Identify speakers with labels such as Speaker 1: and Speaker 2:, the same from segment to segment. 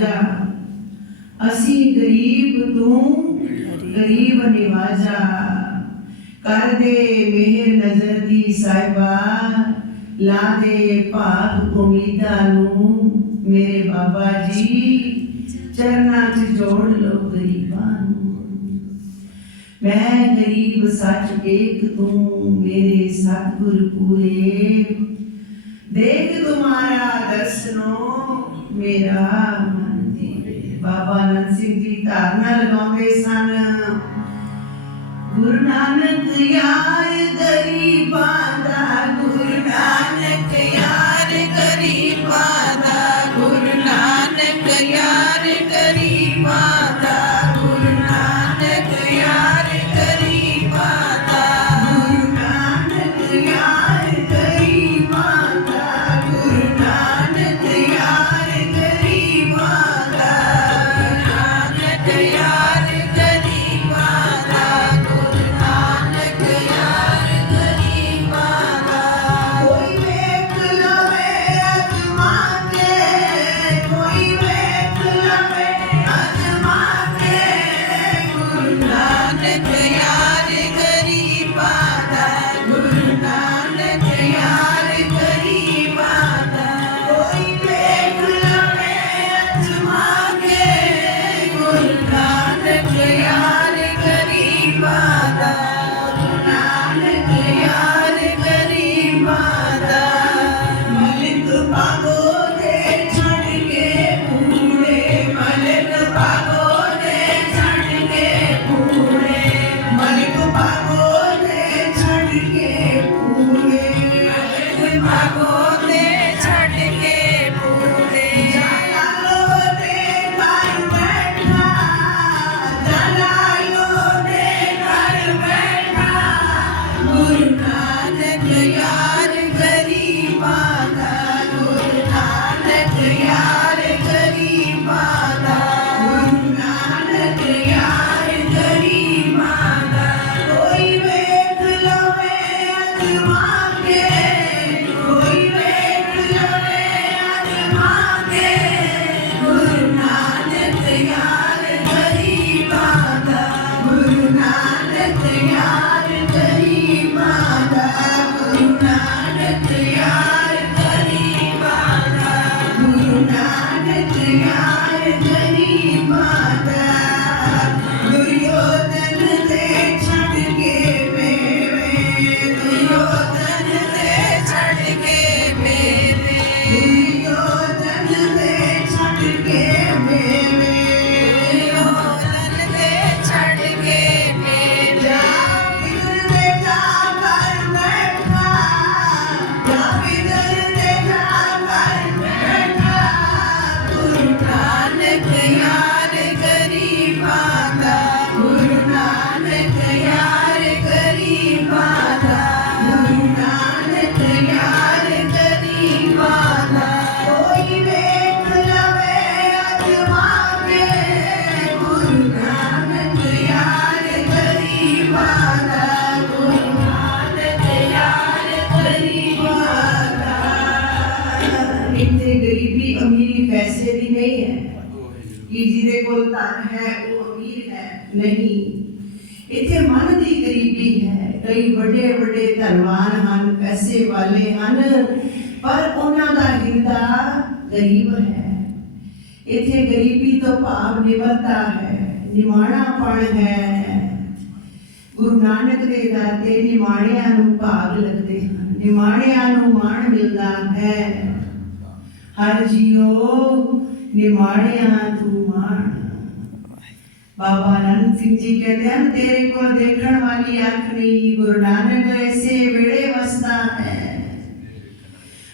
Speaker 1: राजा असी गरीब तू गरीब निवाजा। कर दे मेहर नज़र दी साहिबा, ला दे भाग उम्मीदा नू मेरे बाबा जी। चरणा च जोड़ लो गरीबा मैं गरीब सच देख तू, मेरे सतगुर पूरे। देख तुम्हारा दर्शनो, मेरा मन ਬਾਬਾ ਨੰਦ ਸਿੰਘ ਜੀ ਧਾਰਨਾ ਲਗਾਉਂਦੇ ਸਨ। ਗੁਰੂ ਨਾਨਕ ਯਾਰ ਗਰੀਬਾਂ Hallelujah.
Speaker 2: ਕੋਲ ਧਨ ਹੈ, ਉਹ ਅਮੀਰ ਹੈ, ਨਹੀਂ। ਇੱਥੇ ਮਨ ਦੀ ਗਰੀਬੀ ਹੈ। ਕਈ ਵੱਡੇ ਵੱਡੇ ਧਨਵਾਨ ਹਨ, ਪੈਸੇ ਵਾਲੇ ਹਨ, ਪਰ ਉਹਨਾਂ ਦਾ ਹਿਰਦਾ ਗਰੀਬ ਹੈ। ਇੱਥੇ ਗਰੀਬੀ ਤੋਂ ਭਾਵ ਨਿਮਰਤਾ ਹੈ ਨਿਮਾਣਾਪਣ ਹੈ। ਗੁਰੂ ਨਾਨਕ ਦੇ ਦਾਤੇ ਨਿਮਾਣਿਆਂ ਨੂੰ ਭਾਗ ਲੱਗਦੇ ਹਨ। ਨਿਮਾਣਿਆਂ ਨੂੰ ਮਾਣ ਮਿਲਦਾ ਹੈ। ਹਰ ਜੀਓ ਨਿਮਾਣਿਆਂ ਤੂੰ ਬਾਬਾ ਨਾਨਕ ਸਿੰਘ ਜੀ ਕਹਿੰਦੇ ਹਨ, ਤੇਰੇ ਕੋਲ ਦੇਖਣ ਵਾਲੀ ਅੱਖ ਨਹੀਂ, ਗੁਰੂ ਨਾਨਕ ਐਸੇ ਵੇੜੇ ਵਸਦਾ ਹੈ।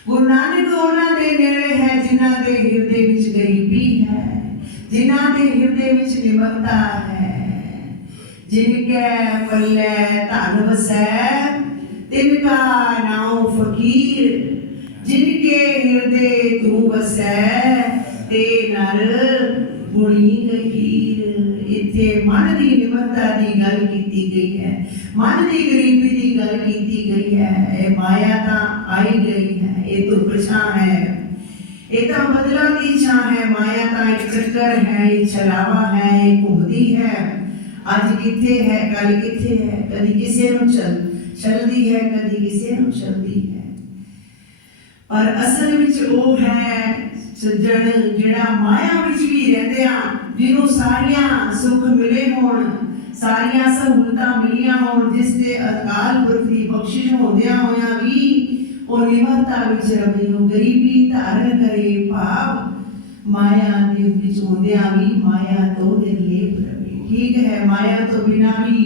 Speaker 2: ਗੁਰੂ ਨਾਨਕ ਉਹਨਾਂ ਦੇ ਨੇੜੇ ਹੈ, ਜਿਨ੍ਹਾਂ ਦੇ ਹਿਰਦੇ ਵਿੱਚ ਗਰੀਬੀ ਹੈ, ਜਿਨ੍ਹਾਂ ਦੇ ਹਿਰਦੇ ਵਿੱਚ ਨਿਮਰਤਾ ਹੈ। ਜਿਨ ਕੈ ਪੱਲੇ ਧਨ ਵਸੈ, ਤਿਨ ਕਾ ਨਾਉ ਫਕੀਰ। ਜਿਨ ਕੇ ਹਿਰਦੇ ਤੂੰ ਵਸੈ, ਤੇ ਨਰ ਗੁਣੀ ਗਹੀਰ। ਇੱਥੇ ਮਨ ਦੀ ਨਿਮਰਤਾ ਦੀ ਗੱਲ ਕੀਤੀ ਗਈ ਹੈ ਮਨ ਦੀ ਗਰੀਬੀ ਦੀ ਗੱਲ ਕੀਤੀ ਗਈ ਹੈ ਇਹ ਮਾਇਆ ਤਾਂ ਆਈ ਗਈ ਹੈ ਇਹ ਧੁੱਪ ਛਾਂ ਹੈ ਇਹ ਤਾਂ ਬਦਲਾਂ ਦੀ ਛਾਂ ਹੈ ਮਾਇਆ ਤਾਂ ਇੱਕ ਚੱਕਰ ਹੈ ਇਹ ਛਲਾਵਾ ਹੈ ਇਹ ਘੁੰਮਦੀ ਹੈ ਅੱਜ ਕਿੱਥੇ ਹੈ ਕੱਲ ਕਿੱਥੇ ਹੈ ਕਦੀ ਕਿਸੇ ਨੂੰ ਚੱਲ ਚੱਲਦੀ ਹੈ ਕਦੀ ਕਿਸੇ ਨੂੰ ਚੱਲਦੀ ਹੈ ਪਰ ਅਸਲ ਵਿੱਚ ਉਹ ਹੈ ਸੱਜਣ ਜਿਹੜਾ ਮਾਇਆ ਵਿੱਚ ਵੀ ਰਹਿੰਦੇ ਆ ਜਿਹਨੂੰ ਸਾਰੀਆਂ ਸੁੱਖ ਮਿਲੇ ਹੋਣ ਸਾਰੀਆਂ ਸਹੂਲਤਾਂ ਮਿਲੀਆਂ ਹੋਣ ਜਿਸ ਤੇ ਅਕਾਲ ਪੁਰਖ ਦੀ ਬਖਸ਼ਿਸ਼ ਹੁੰਦਿਆਂ ਹੋਇਆਂ ਵੀ ਉਹ ਨਿਮਰਤਾ ਵਿੱਚ ਰਵੇ ਉਹ ਗਰੀਬੀ ਧਾਰਨ ਕਰੇ ਭਾਵ ਮਾਇਆ ਦੇ ਵਿੱਚ ਹੁੰਦਿਆਂ ਵੀ ਮਾਇਆ ਤੋਂ ਨਿਰਲੇਪ ਰਵੇ ਠੀਕ ਹੈ ਮਾਇਆ ਤੋਂ ਬਿਨਾ ਵੀ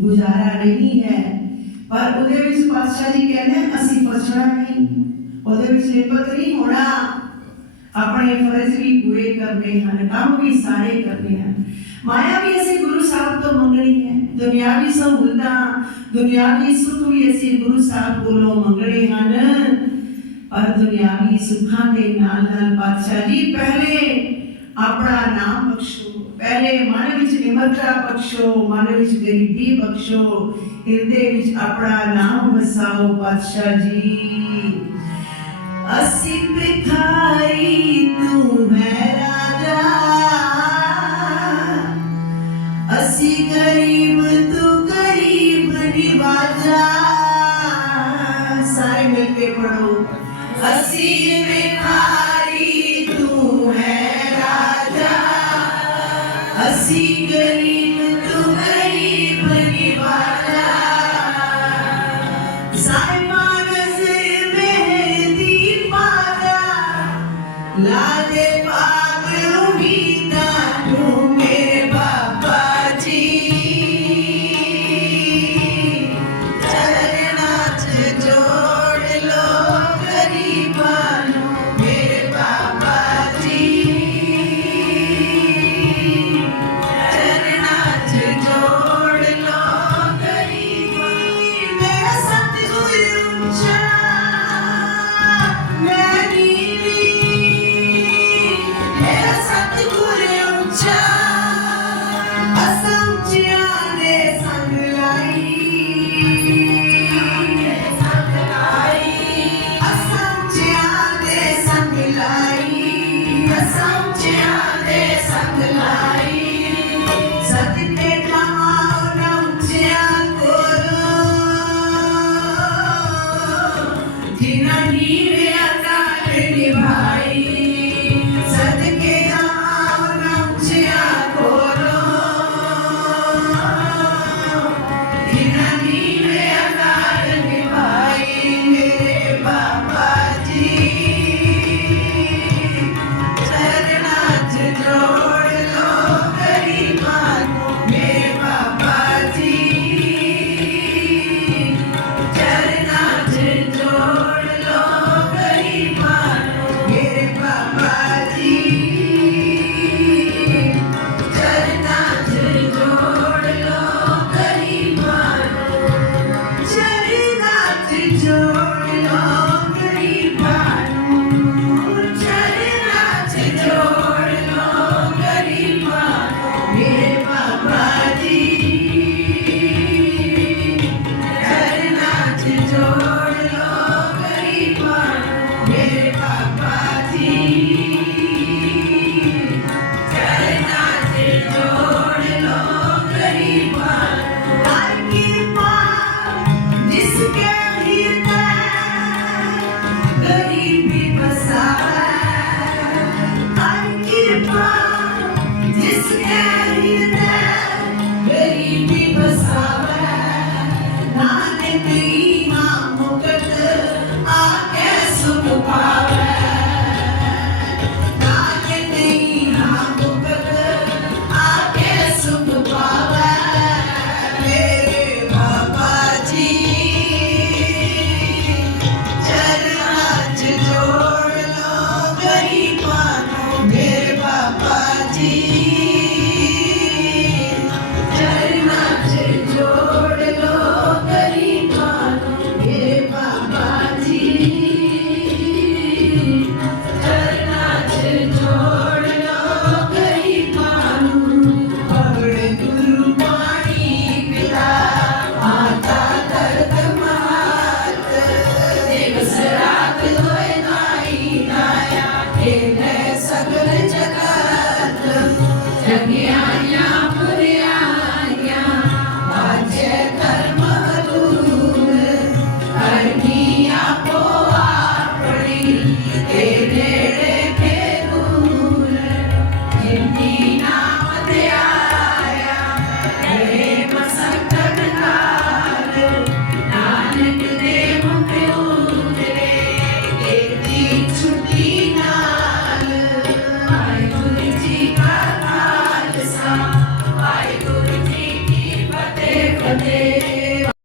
Speaker 2: ਗੁਜ਼ਾਰਾ ਨਹੀਂ ਹੈ ਪਰ ਉਹਦੇ ਵਿੱਚ ਪਾਤਸ਼ਾਹ ਜੀ ਕਹਿੰਦੇ ਹਨ, ਅਸੀਂ ਫਸਣਾ ਨਹੀਂ ਉਹਦੇ ਵਿੱਚ ਲਿਪਤ ਨਹੀਂ ਹੋਣਾ ਆਪਣੇ ਫਰਜ਼ ਵੀ ਪੂਰੇ ਕਰਨੇ ਹਨ, ਕੰਮ ਵੀ ਸਾਰੇ ਕਰਨੇ ਹਨ। ਮਾਇਆ ਵੀ ਅਸੀਂ ਗੁਰੂ ਸਾਹਿਬ ਤੋਂ ਮੰਗਣੀ ਹੈ। ਦੁਨਿਆਵੀ ਸਹੂਲਤਾਂ, ਦੁਨਿਆਵੀ ਸੁੱਖ ਵੀ ਅਸੀਂ ਗੁਰੂ ਸਾਹਿਬ ਕੋਲੋਂ ਮੰਗਣੇ ਹਨ। ਪਰ ਦੁਨਿਆਵੀ ਸੁੱਖਾਂ ਦੇ ਨਾਲ ਨਾਲ ਪਾਤਸ਼ਾਹ ਜੀ, ਪਹਿਲੇ ਆਪਣਾ ਨਾਮ ਬਖਸ਼ੋ, ਪਹਿਲੇ ਮਨ ਵਿੱਚ ਨਿਮਰਤਾ ਬਖਸ਼ੋ, ਮਨ ਵਿੱਚ ਗਰੀਬੀ ਬਖਸ਼ੋ, ਹਿਰਦੇ ਵਿੱਚ ਆਪਣਾ ਨਾਮ ਵਸਾਓ ਪਾਤਸ਼ਾਹ ਜੀ।
Speaker 1: ਅਸੀਂ भिखारी तू मैं राजा। असी तू गरीब निवाजा। सारे मिलके पढ़ो। असी भिखारी, तू है राजा। असी गरीब, तू गरीब निवाजा। सारे verdade Daddy, Daddy. in